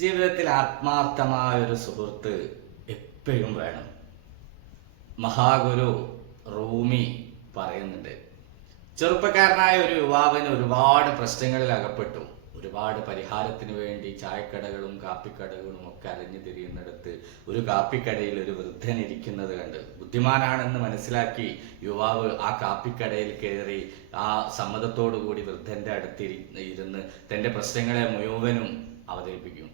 ജീവിതത്തിൽ ആത്മാർത്ഥമായ ഒരു സുഹൃത്ത് എപ്പോഴും വേണം. മഹാഗുരു റൂമി പറയുന്നുണ്ട് ചെറുപ്പക്കാരനായ ഒരു യുവാവിന് ഒരുപാട് പ്രശ്നങ്ങളിൽ അകപ്പെട്ടു. ഒരുപാട് പരിഹാരത്തിന് വേണ്ടി ചായക്കടകളും കാപ്പിക്കടകളും ഒക്കെ അലഞ്ഞു തിരിയുന്നിടത്ത് ഒരു കാപ്പിക്കടയിൽ ഒരു വൃദ്ധൻ ഇരിക്കുന്നത് കണ്ട് ബുദ്ധിമാനാണെന്ന് മനസ്സിലാക്കി യുവാവ് ആ കാപ്പിക്കടയിൽ കയറി ആ സമ്മതത്തോടു കൂടി വൃദ്ധന്റെ അടുത്തിരി ഇരുന്ന് തന്റെ പ്രശ്നങ്ങളെ മുഴുവനും അവതരിപ്പിക്കും.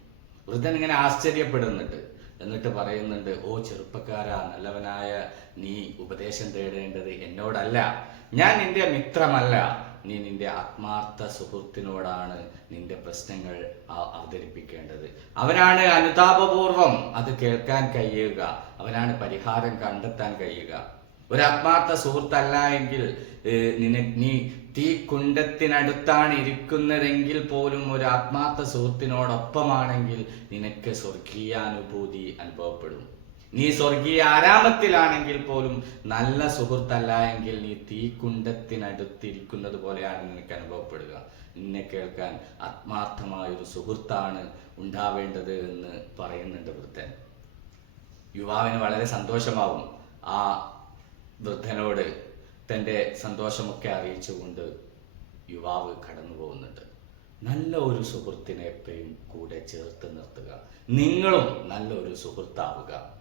വൃദ്ധൻ ഇങ്ങനെ ആശ്ചര്യപ്പെടുന്നുണ്ട്. എന്നിട്ട് പറയുന്നുണ്ട് ഓ ചെറുപ്പക്കാരാ നല്ലവനായ നീ ഉപദേശം തേടേണ്ടത് എന്നോടല്ല. ഞാൻ നിന്റെ മിത്രമല്ല. നീ നിന്റെ ആത്മാർത്ഥ സുഹൃത്തിനോടാണ് നിന്റെ പ്രശ്നങ്ങൾ അവതരിപ്പിക്കേണ്ടത്. അവനാണ് അനുതാപപൂർവം അത് കേൾക്കാൻ കഴിയുക. അവനാണ് പരിഹാരം കണ്ടെത്താൻ കഴിയുക. ഒരു ആത്മാർത്ഥ സുഹൃത്തല്ല എങ്കിൽ നീ തീ കുണ്ടത്തിനടുത്താണ് ഇരിക്കുന്നതെങ്കിൽ പോലും ഒരു ആത്മാർത്ഥ സുഹൃത്തിനോടൊപ്പമാണെങ്കിൽ നിനക്ക് സ്വർഗീയാനുഭൂതി അനുഭവപ്പെടും. നീ സ്വർഗീയ ആരാമത്തിലാണെങ്കിൽ പോലും നല്ല സുഹൃത്തല്ല എങ്കിൽ നീ തീ കുണ്ടത്തിനടുത്തിരിക്കുന്നത് പോലെയാണ് നിനക്ക് അനുഭവപ്പെടുക. നിന്നെ കേൾക്കാൻ ആത്മാർത്ഥമായ ഒരു സുഹൃത്താണ് ഉണ്ടാവേണ്ടത് എന്ന് പറയുന്നുണ്ട് വൃദ്ധൻ. യുവാവിന് വളരെ സന്തോഷമാവും. ആ വൃദ്ധനോട് തന്റെ സന്തോഷമൊക്കെ അറിയിച്ചുകൊണ്ട് യുവാവ് കടന്നു പോകുന്നുണ്ട് നല്ല ഒരു സുഹൃത്തിനെ എപ്പോഴും കൂടെ ചേർത്ത് നിർത്തുക. നിങ്ങളും നല്ലൊരു സുഹൃത്താവുക.